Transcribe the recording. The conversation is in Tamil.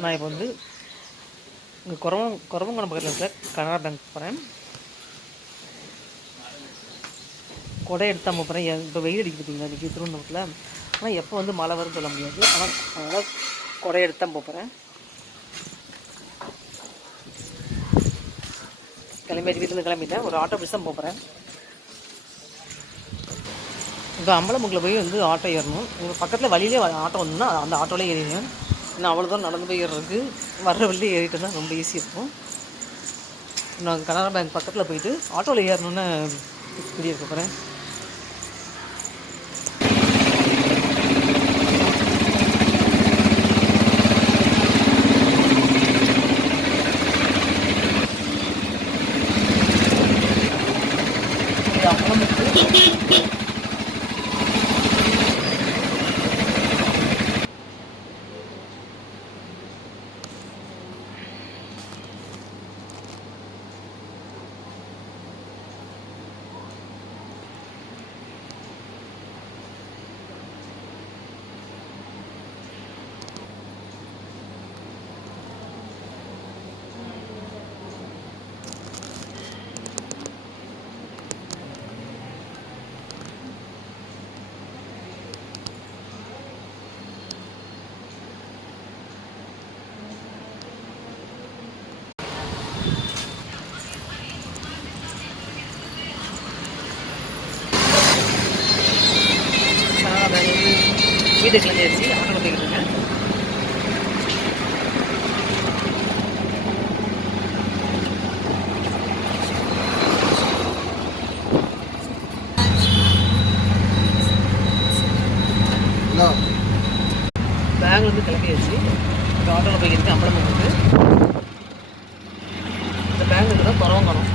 நான் இப்போ வந்து இங்கே குறவங்குளம் பக்கத்தில் இருக்கிற கனரா பேங்க் போகிறேன். கொடை எடுத்தால் போகிறேன். இப்போ வெயில் அடிக்குது பார்த்தீங்களா இன்றைக்கி திருவண்ணாமலத்தில். ஆனால் எப்போ வந்து மழை வரும்னு சொல்ல முடியாது. ஆனால் அதனால் கொடை எடுத்தால் போகிறேன். வீட்டிலேருந்து கிளம்பிட்டேன். ஒரு ஆட்டோ பிடிச்சி தான் போகிறேன். இப்போ அம்பலமுக்கில் போய் வந்து ஆட்டோ ஏறணும். எங்கள் பக்கத்தில் வழியிலே ஆட்டோ வந்துன்னா அந்த ஆட்டோவிலே ஏறிடுவேன். இன்னும் அவ்வளோ தூரம் நடந்து போய் ஏறுறதுக்கு வர்ற வழியிலே ஏறிட்டு தான் ரொம்ப ஈஸியாக இருக்கும். நான் கனரா பேங்க் பக்கத்தில் போயிட்டு ஆட்டோவில் ஏறணுன்னு வெளியே இருக்க போகிறேன். வீட்டுக்கு கிளம்பியாச்சு. ஆட்டோவில் போய்கிட்டு இருக்கேன். பேங்க்லேருந்து கிளம்பியாச்சு. இப்போ ஆட்டோவில் போய்கிட்டு இருக்கேன். அம்பலமுக்கு இந்த பேங்க்குக்கு தான் குறவங்குளம்.